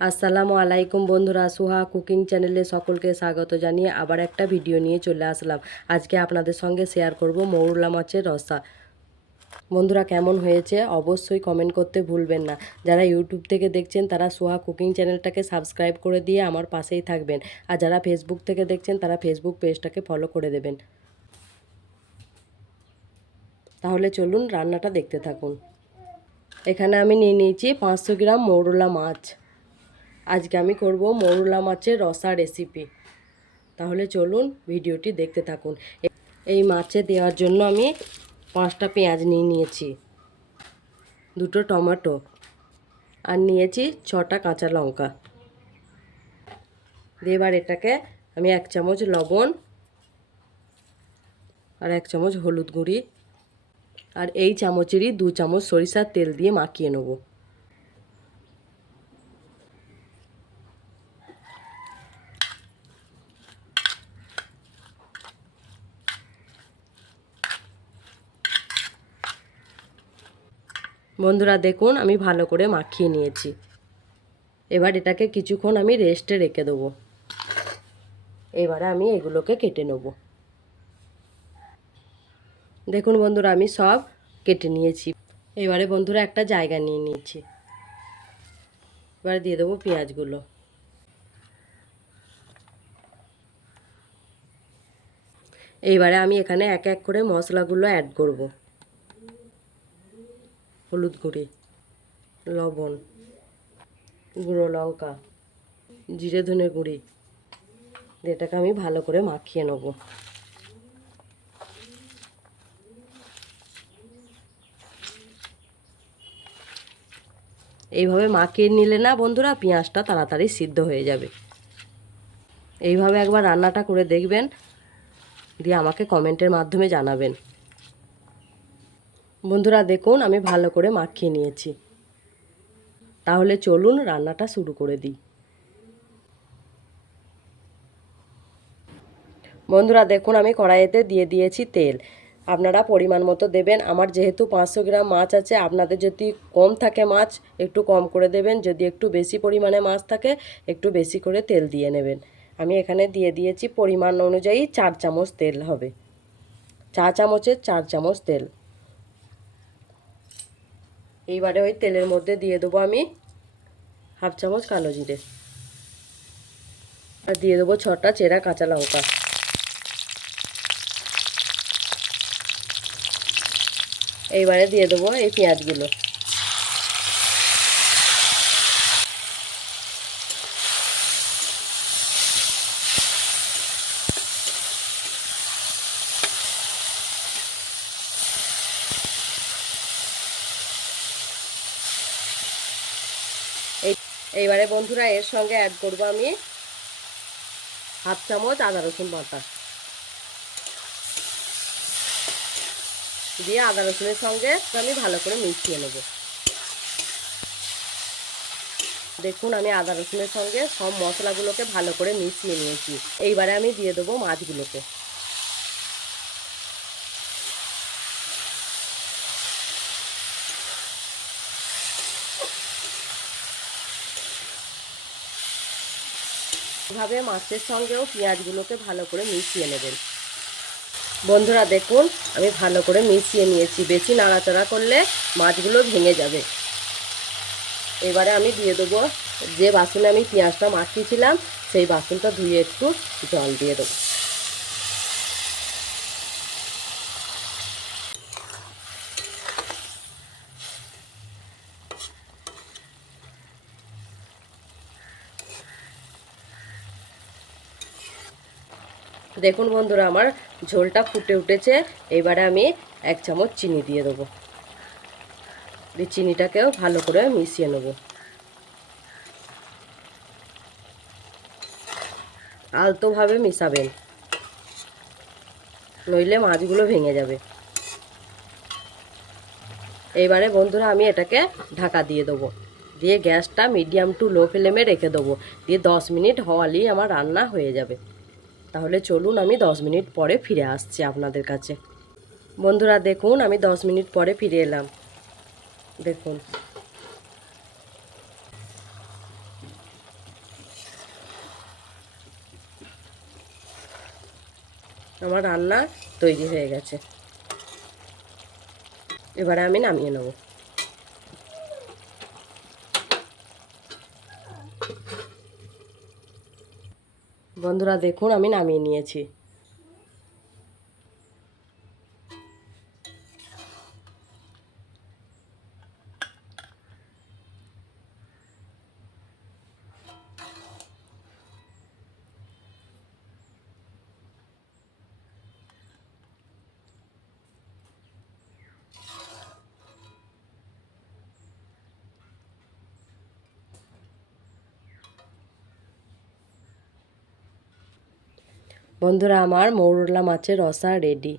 আসসালামু আলাইকুম বন্ধুরা, সুহা কুকিং চ্যানেলে সকলকে স্বাগত জানিয়ে আবার একটা ভিডিও নিয়ে চলে আসলাম। আজকে আপনাদের সঙ্গে শেয়ার করব মৌরলা মাছের রসা। বন্ধুরা, কেমন হয়েছে অবশ্যই কমেন্ট করতে ভুলবেন না। যারা ইউটিউব থেকে দেখছেন তারা সুহা কুকিং চ্যানেলটাকে সাবস্ক্রাইব করে দিয়ে আমার পাশেই থাকবেন, আর যারা ফেসবুক থেকে দেখছেন তারা ফেসবুক পেজটাকে ফলো করে দেবেন। তাহলে চলুন রান্নাটা দেখতে থাকুন। এখানে আমি নিয়ে নিয়েছি 500 গ্রাম মৌরলা মাছ। আজকে আমি করব মৌরলা মাছের রসা রেসিপি। তাহলে চলুন ভিডিওটি দেখতে থাকুন। এই মাছে দেওয়ার জন্য আমি 5টা পেঁয়াজ নিয়ে নিয়েছি, 2টো টমেটো, আর নিয়েছি 6টা কাঁচা লঙ্কা। দিয়ে এবার এটাকে আমি 1 চামচ লবণ আর 1 চামচ হলুদ গুঁড়ি আর এই চামচেরই 2 চামচ সরিষার তেল দিয়ে মাখিয়ে নেব। বন্ধুরা দেখুন, আমি ভালো করে মাখিয়ে নিয়েছি। এবার এটাকে কিছুক্ষণ আমি রেস্টে রেখে দেবো। এবারে আমি এগুলোকে কেটে নেব। দেখুন বন্ধুরা, আমি সব কেটে নিয়েছি। এবারে বন্ধুরা একটা জায়গা নিয়ে নিয়েছি। এবারে দিয়ে দেবো পেঁয়াজগুলো। এইবারে আমি এখানে এক এক করে মশলাগুলো অ্যাড করব। হলুদ গুঁড়ি, লবণ, গুঁড়ো লঙ্কা, জিরে ধনে গুঁড়ি, এটাকে আমি ভালো করে মাখিয়ে নেব। এইভাবে মাখিয়ে নিলে না বন্ধুরা, পেঁয়াজটা তাড়াতাড়ি সিদ্ধ হয়ে যাবে। এইভাবে একবার রান্নাটা করে দেখবেন, দিয়ে আমাকে কমেন্টের মাধ্যমে জানাবেন। বন্ধুরা দেখুন, আমি ভালো করে মাখিয়ে নিয়েছি। তাহলে চলুন রান্নাটা শুরু করে দিই। বন্ধুরা দেখুন, আমি কড়াইতে দিয়ে দিয়েছি তেল। আপনারা পরিমাণ মতো দেবেন। আমার যেহেতু 500 গ্রাম মাছ আছে, আপনাদের যদি কম থাকে মাছ একটু কম করে দেবেন, যদি একটু বেশি পরিমাণে মাছ থাকে একটু বেশি করে তেল দিয়ে নেবেন। আমি এখানে দিয়ে দিয়েছি পরিমাণ অনুযায়ী 4 চামচ তেল হবে, চা চামচের 4 চামচ তেল। এইবারে ওই তেলের মধ্যে দিয়ে দেবো আমি হাফ চামচ কালো জিরে, আর দিয়ে দেবো 6টা চেরা কাঁচা লঙ্কা। এইবারে দিয়ে দেবো এই পেঁয়াজগুলো। এইবারে বন্ধুরা এর সঙ্গে অ্যাড করব আমি হাফ চামচ আদা রসুন বাটা। দিয়ে আদা রসুনের সঙ্গে আমি ভালো করে মিশিয়ে নেব। দেখুন, আমি আদা রসুনের সঙ্গে সব মশলাগুলোকে ভালো করে মিশিয়ে নিয়েছি। এইবারে আমি দিয়ে দেবো মাছগুলোকে। এভাবে মাছের সঙ্গেও পেঁয়াজগুলোকে ভালো করে মিশিয়ে নেবেন। বন্ধুরা দেখুন, আমি ভালো করে মিশিয়ে নিয়েছি। বেশি নাড়াচাড়া করলে মাছগুলো ভেঙে যাবে। এবারে আমি দিয়ে দেবো যে বাসনে আমি পেঁয়াজটা মাখিয়েছিলাম, সেই বাসনটা ধুয়ে একটু জল দিয়ে দেবো। দেখুন বন্ধুরা, আমার ঝোলটা ফুটে উঠেছে। এবারে আমি 1 চামচ চিনি দিয়ে দেবো। দিয়ে চিনিটাকেও ভালো করে মিশিয়ে নেব। আলতোভাবে মিশাবেন, নইলে মাছগুলো ভেঙে যাবে। এইবারে বন্ধুরা আমি এটাকে ঢাকা দিয়ে দেবো। দিয়ে গ্যাসটা মিডিয়াম টু লো ফ্লেমে রেখে দেবো। দিয়ে 10 মিনিট হওয়ালেই আমার রান্না হয়ে যাবে। তাহলে চলুন আমি 10 মিনিট পরে ফিরে আসছি আপনাদের কাছে। বন্ধুরা দেখুন, আমি 10 মিনিট পরে ফিরে এলাম। দেখুন, আমার রান্না তৈরি হয়ে গেছে, এবারে আমি নামিয়ে নেব। বন্ধুরা দেখুন আমি নামিয়ে নিয়েছি। বন্ধুরা আমার মৌরলা মাছের রসা রেডি।